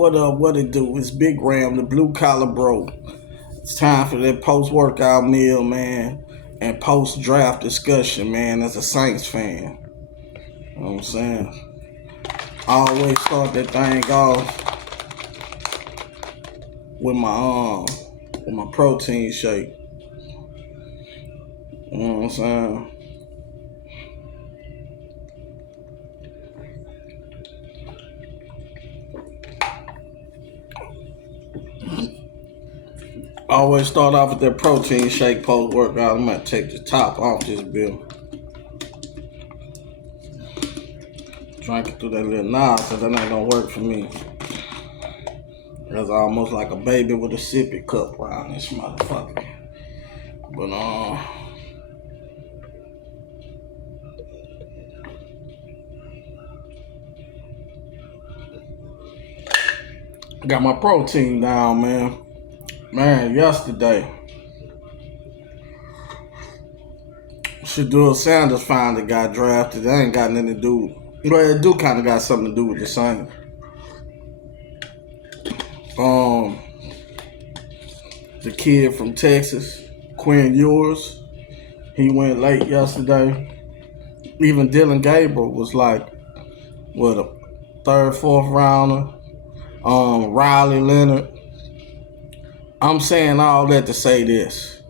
What what it do? It's Big Ram, the blue collar bro. It's time for that post workout meal, man, and post draft discussion, man. As a Saints fan, you know what I'm saying? I always start that thing off with my protein shake. You know what I'm saying? I always start off with that protein shake post workout. I'm gonna take the top off this bill. Drink it through that little knob, cause that ain't gonna work for me. That's almost like a baby with a sippy cup around this motherfucker. But got my protein down, man. Man, yesterday, Shedeur Sanders finally got drafted. That ain't got nothing to do. Well, it do kind of got something to do with the Saints. The kid from Texas, Quinn Ewers, he went late yesterday. Even Dylan Gabriel was like, what, a third, fourth rounder. Riley Leonard. I'm saying all that to say this.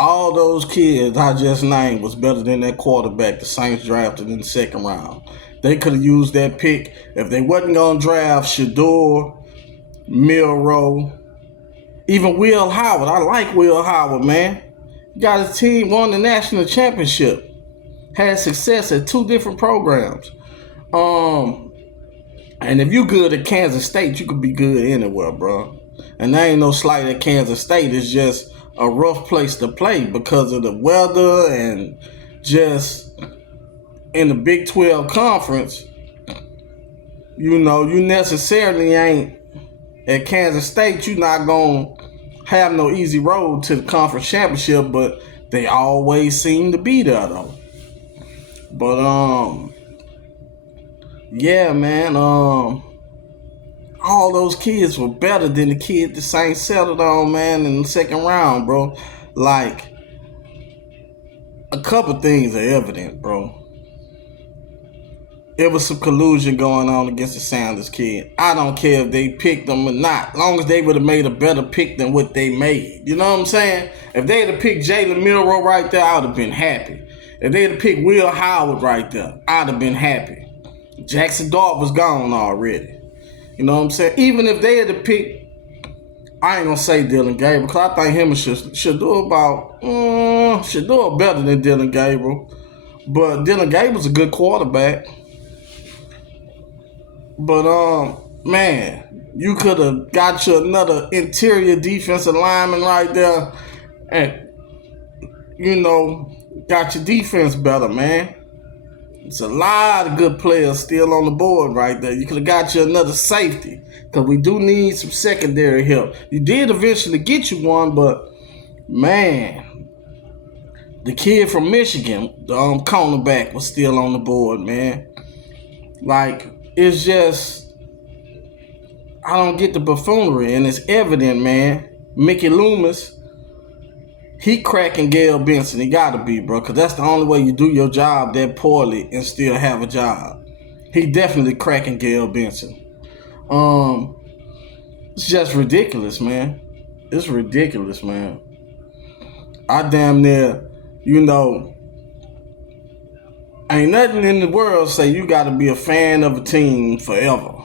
All those kids I just named was better than that quarterback the Saints drafted in the second round. They could have used that pick if they wasn't going to draft Shedeur, Milroe, even Will Howard. I like Will Howard, man. Got his team, won the national championship. Had success at two different programs. And if you good at Kansas State, you could be good anywhere, bro. And there ain't no slight at Kansas State. It's just a rough place to play because of the weather and just in the Big 12 conference, you know, you necessarily ain't at Kansas State. You're not going to have no easy road to the conference championship, but they always seem to be there, though. But, yeah, man, all those kids were better than the kid the Saints settled on, man, in the second round, bro. Like, a couple things are evident, bro. It was some collusion going on against the Sanders kid. I don't care if they picked him or not, as long as they would have made a better pick than what they made. You know what I'm saying? If they had picked Jalen Milroe right there, I would have been happy. If they had picked Will Howard right there, I'd have been happy. Jackson Dart was gone already. You know what I'm saying? Even if they had picked, I ain't gonna say Dylan Gabriel, because I think him and Shedeur better than Dylan Gabriel. But Dylan Gabriel's a good quarterback. But man, you could have got you another interior defensive lineman right there, and you know, got your defense better, man. It's a lot of good players still on the board right there. You could have got you another safety, because we do need some secondary help. You did eventually get you one, but man, the kid from Michigan, the cornerback, was still on the board, man. Like, it's just, I don't get the buffoonery, and it's evident, man. Mickey Loomis, he cracking Gayle Benson. He gotta be, bro, because that's the only way you do your job that poorly and still have a job. He definitely cracking Gayle Benson. It's just ridiculous, man. It's ridiculous, man. I damn near, you know, ain't nothing in the world say you gotta be a fan of a team forever.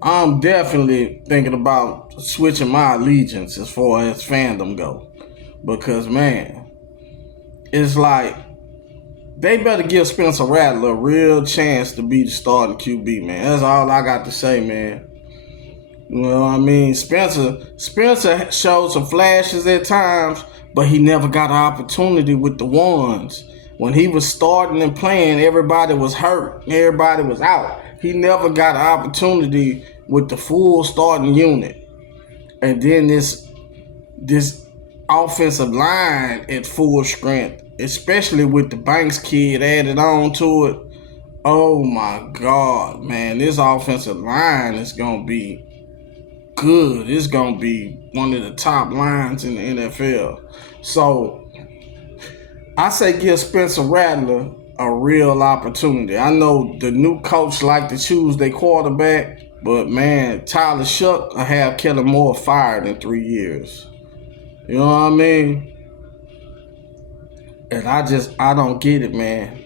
I'm definitely thinking about switching my allegiance as far as fandom go. Because, man, it's like, they better give Spencer Rattler a real chance to be the starting QB, man. That's all I got to say, man. You know what I mean? Spencer showed some flashes at times, but he never got an opportunity with the ones. When he was starting and playing, everybody was hurt. Everybody was out. He never got an opportunity with the full starting unit. And then this offensive line at full strength, especially with the Banks kid added on to it. Oh my God, man, this offensive line is gonna be good. It's gonna be one of the top lines in the NFL. So I say give Spencer Rattler a real opportunity. I know the new coach like to choose their quarterback, but man, Tyler Shough will have Kellen Moore fired in 3 years. You know what I mean? And I don't get it, man.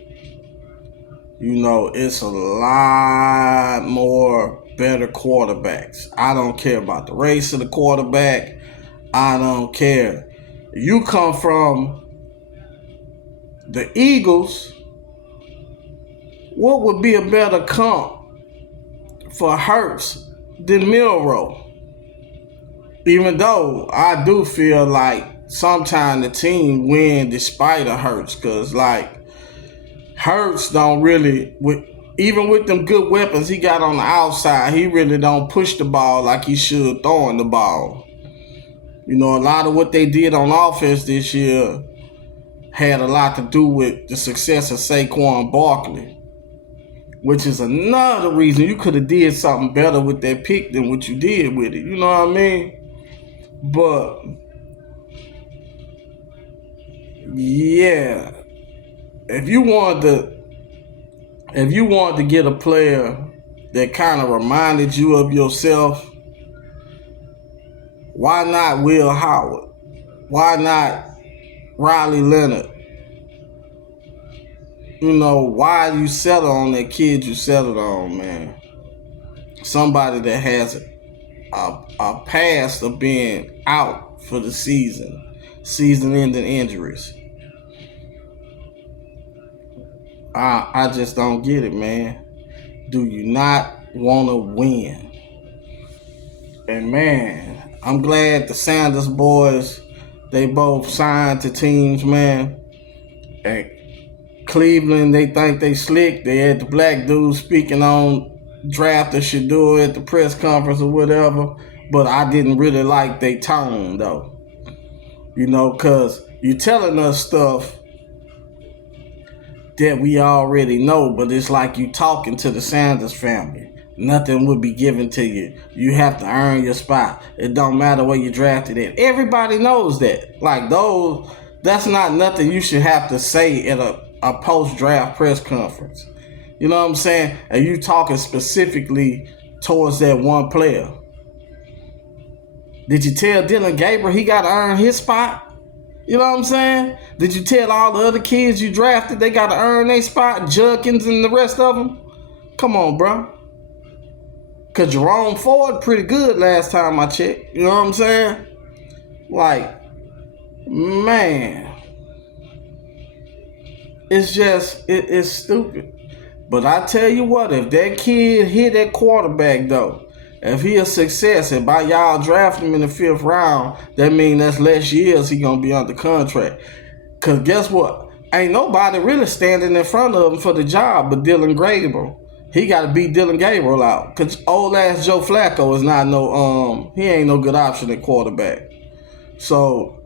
You know, it's a lot more better quarterbacks. I don't care about the race of the quarterback. I don't care. You come from the Eagles, what would be a better comp for Hurts than Milroe? Even though I do feel like sometimes the team win despite of Hurts, because like Hurts don't really, even with them good weapons he got on the outside, he really don't push the ball like he should throwing the ball. You know, a lot of what they did on offense this year had a lot to do with the success of Saquon Barkley, which is another reason you could have did something better with that pick than what you did with it. You know what I mean? But yeah, if you wanted to get a player that kind of reminded you of yourself, why not Will Howard? Why not Riley Leonard? You know, why you settle on that kid you settled on, man? Somebody that has a past of being out for the season-ending injuries. I just don't get it, man. Do you not want to win? And man, I'm glad the Sanders boys, they both signed to teams, man. And Cleveland, they think they slick. They had the black dude speaking on draft should do it at the press conference or whatever. But I didn't really like their tone, though. You know, because you're telling us stuff that we already know, but it's like you talking to the Sanders family. Nothing would be given to you. You have to earn your spot. It don't matter where you drafted at. Everybody knows that. Like that's not nothing you should have to say at a post-draft press conference. You know what I'm saying? And you talking specifically towards that one player. Did you tell Dylan Gabriel he got to earn his spot? You know what I'm saying? Did you tell all the other kids you drafted they got to earn their spot? Judkins and the rest of them? Come on, bro. Because Jerome Ford pretty good last time I checked. You know what I'm saying? Like, man. It's just, it's stupid. But I tell you what, if that kid hit that quarterback, though, if he a success, and by y'all drafting him in the 5th round, that means that's less years he going to be under contract. Because guess what? Ain't nobody really standing in front of him for the job but Dylan Gabriel. He got to beat Dylan Gabriel out. Because old ass Joe Flacco is not he ain't no good option at quarterback. So,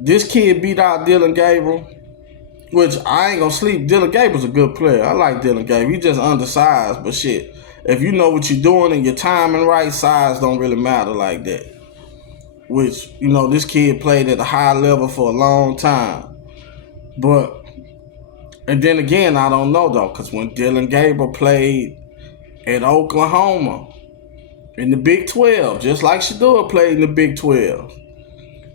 this kid beat out Dylan Gabriel, which I ain't gonna sleep. Dylan Gabriel's a good player. I like Dylan Gabriel. He just undersized, but shit, if you know what you're doing and your timing right, size don't really matter like that. Which, you know, this kid played at a high level for a long time. But, and then again, I don't know though, because when Dylan Gabriel played at Oklahoma in the Big 12, just like Shedeur played in the Big 12,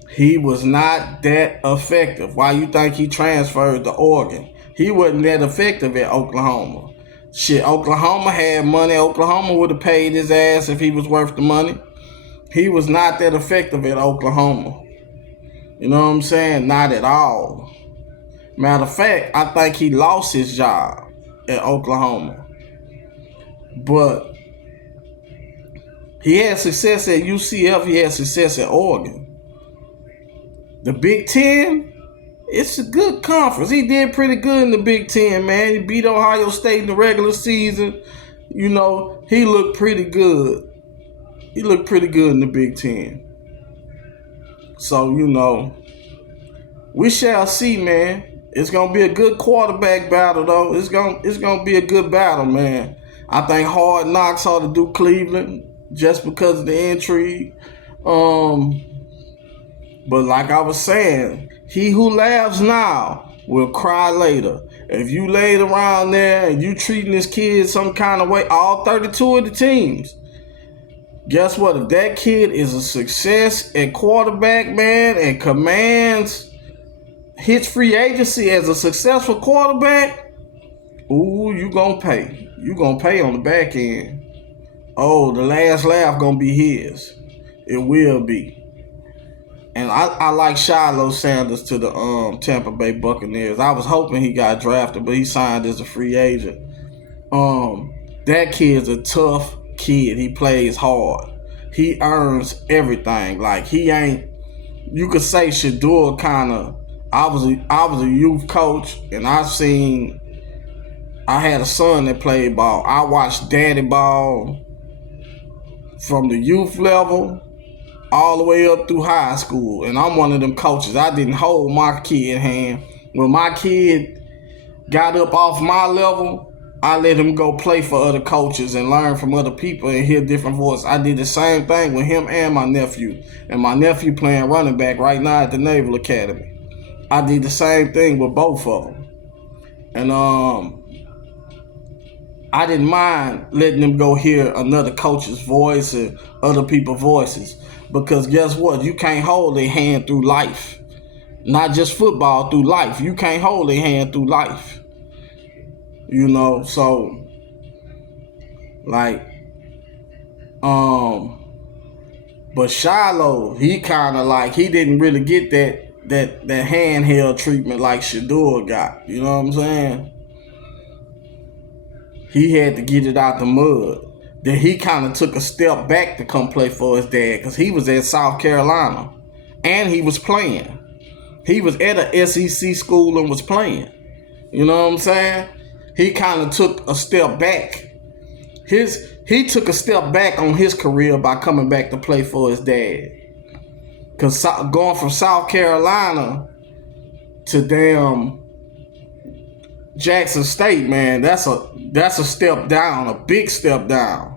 he was not that effective. Why you think he transferred to Oregon? He wasn't that effective at Oklahoma. Shit, Oklahoma had money. Oklahoma would have paid his ass if he was worth the money. He was not that effective at Oklahoma. You know what I'm saying? Not at all. Matter of fact, I think he lost his job at Oklahoma. But he had success at UCF. He had success at Oregon. The Big Ten, it's a good conference. He did pretty good in the Big Ten, man. He beat Ohio State in the regular season. You know, he looked pretty good. He looked pretty good in the Big Ten. So, you know, we shall see, man. It's going to be a good quarterback battle, though. It's gonna be a good battle, man. I think Hard Knocks ought to do Cleveland just because of the intrigue. But like I was saying, he who laughs now will cry later. If you laid around there and you treating this kid some kind of way, all 32 of the teams, guess what? If that kid is a success at quarterback, man, and commands hits free agency as a successful quarterback, ooh, you gonna pay. You gonna pay on the back end. Oh, the last laugh gonna be his. It will be. And I like Shiloh Sanders to the Tampa Bay Buccaneers. I was hoping he got drafted, but he signed as a free agent. That kid's a tough kid. He plays hard. He earns everything. Like he ain't. You could say Shedeur kind of. I was a youth coach, and I had a son that played ball. I watched daddy ball from the youth level all the way up through high school, and I'm one of them coaches. I didn't hold my kid hand. When my kid got up off my level, I let him go play for other coaches and learn from other people and hear different voices. I did the same thing with him and my nephew. And my nephew playing running back right now at the Naval Academy. I did the same thing with both of them. And I didn't mind letting them go hear another coach's voice and other people's voices. Because guess what? You can't hold their hand through life. Not just football, through life. You can't hold their hand through life. You know, so like but Shiloh, he kinda like he didn't really get that handheld treatment like Shedeur got. You know what I'm saying? He had to get it out the mud. Then he kind of took a step back to come play for his dad because he was at South Carolina and he was playing. He was at a SEC school and was playing. You know what I'm saying? He kind of took a step back. He took a step back on his career by coming back to play for his dad. Because going from South Carolina to damn Jackson State, man, that's a step down, a big step down.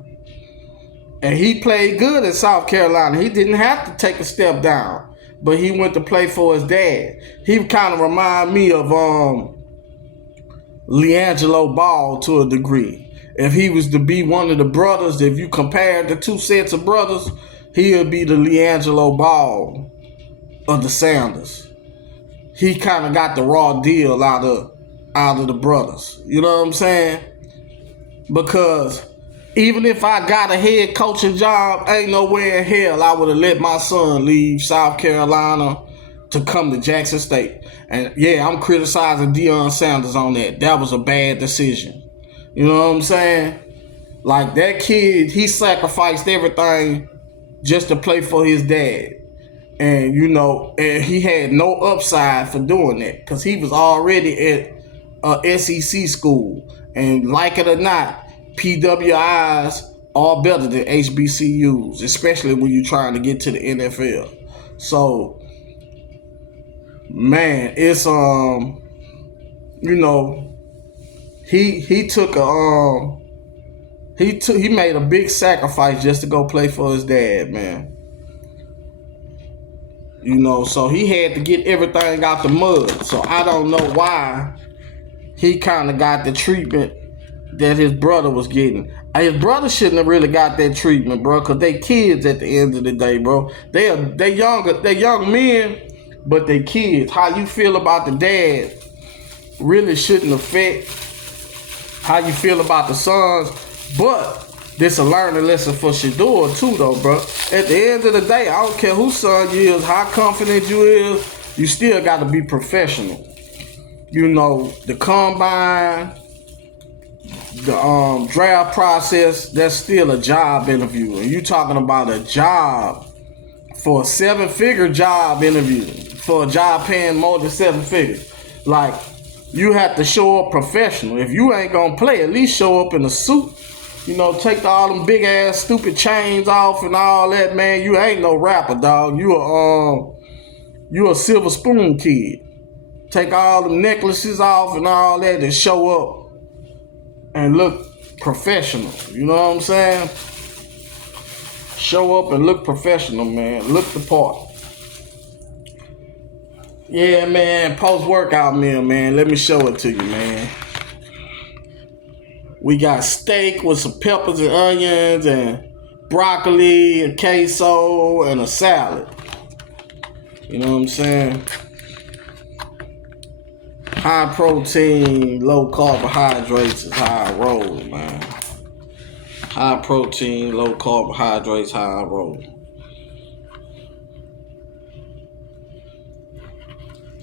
And he played good at South Carolina. He didn't have to take a step down, but he went to play for his dad. He kind of remind me of LiAngelo Ball to a degree. If he was to be one of the brothers, if you compared the two sets of brothers, he would be the LiAngelo Ball of the Sanders. He kind of got the raw deal out of the brothers. You know what I'm saying? Because even if I got a head coaching job, ain't nowhere in hell I would have let my son leave South Carolina to come to Jackson State. And yeah, I'm criticizing Deion Sanders on that. That was a bad decision. You know what I'm saying? Like that kid, he sacrificed everything just to play for his dad. And you know, and he had no upside for doing that because he was already at a SEC school. And like it or not, PWIs are better than HBCUs, especially when you're trying to get to the NFL. So, man, it's you know, he made a big sacrifice just to go play for his dad, man. You know, so he had to get everything out the mud. So I don't know why he kind of got the treatment that his brother was getting. His brother shouldn't have really got that treatment, bro, because they kids at the end of the day, bro. They young men, but they kids. How you feel about the dad really shouldn't affect how you feel about the sons. But this a learning lesson for Shedeur too, though, bro. At the end of the day, I don't care whose son you is, how confident you is, you still got to be professional. You know, the combine, the draft process, that's still a job interview. And you talking about a job for a 7-figure job interview, for a job paying more than 7 figures. Like, you have to show up professional. If you ain't gonna play, at least show up in a suit. You know, take all them big ass stupid chains off and all that, man. You ain't no rapper, dog. You a Silver Spoon kid. Take all them necklaces off and all that and show up and look professional. You know what I'm saying? Show up and look professional, man. Look the part. Yeah, man. Post-workout meal, man. Let me show it to you, man. We got steak with some peppers and onions and broccoli and queso and a salad. You know what I'm saying? High protein, low carbohydrates is how I roll, man. High protein, low carbohydrates, how I roll.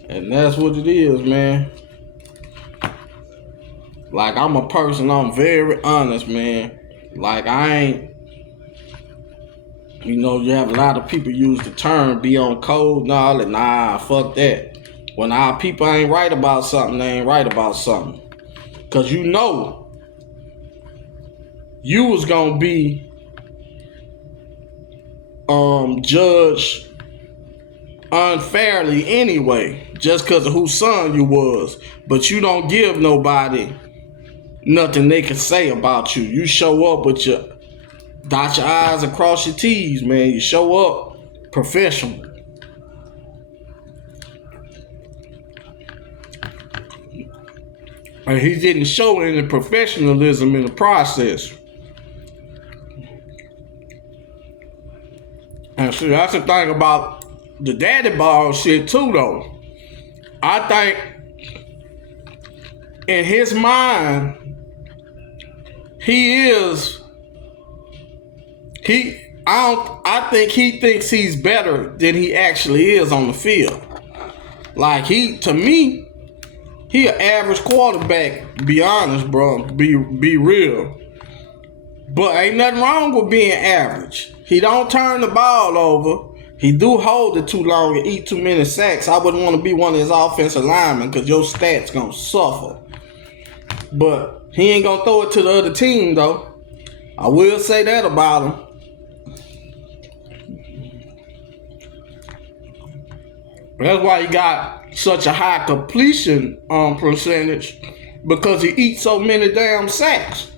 And that's what it is, man. Like, I'm a person, I'm very honest, man. Like, I ain't, you know, you have a lot of people use the term be on code and all that. Nah, fuck that. When our people ain't right about something, they ain't right about something. Because you know, you was going to be judged unfairly anyway, just because of whose son you was. But you don't give nobody nothing they can say about you. You show up with your dot your I's and cross your T's, man. You show up professional. And he didn't show any professionalism in the process. And see, that's the thing about the daddy ball shit too, though. I think in his mind, I think he thinks he's better than he actually is on the field. Like, to me, he an average quarterback, be honest, bro. Be real. But ain't nothing wrong with being average. He don't turn the ball over. He do hold it too long and eat too many sacks. I wouldn't want to be one of his offensive linemen because your stats gonna suffer. But he ain't gonna throw it to the other team, though. I will say that about him. That's why he got such a high completion percentage, because he eats so many damn sacks.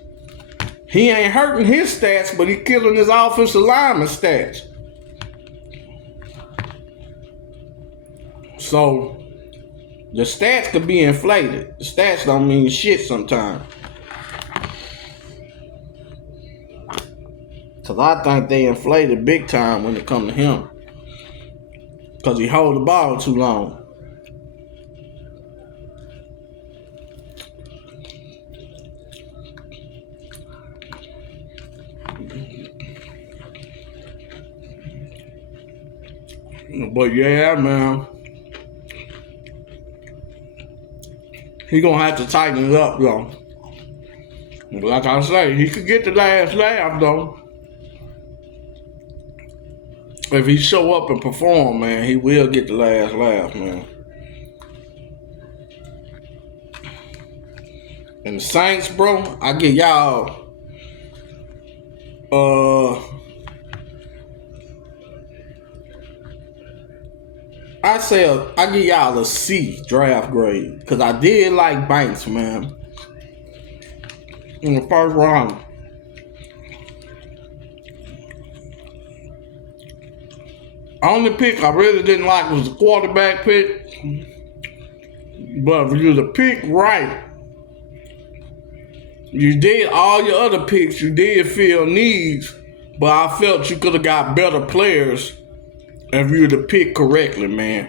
He ain't hurting his stats, but he killing his offensive lineman stats. So the stats could be inflated. The stats don't mean shit sometimes. Cause I think they inflated big time when it come to him. Cause he hold the ball too long. But yeah, man, he gonna have to tighten it up, though. Like I say, he could get the last laugh, though. If he show up and perform, man, he will get the last laugh, man. And the Saints, bro, I give y'all I give y'all a C draft grade, because I did like Banks, man, in the first round. Only pick I really didn't like was the quarterback pick. But if you was to pick right, you did all your other picks, you did fill needs, but I felt you could have got better players if you were to pick correctly, man.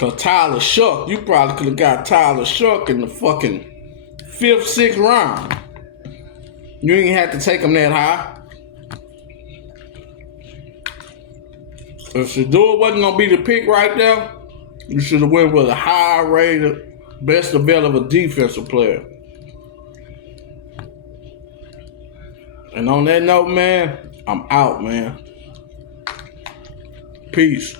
Cause Tyler Shough, you probably could have got Tyler Shough in the fucking 5th, 6th round. You didn't have to take him that high. If Shedeur wasn't gonna be the pick right there, you should have went with a high-rated, best available defensive player. And on that note, man, I'm out, man. Peace.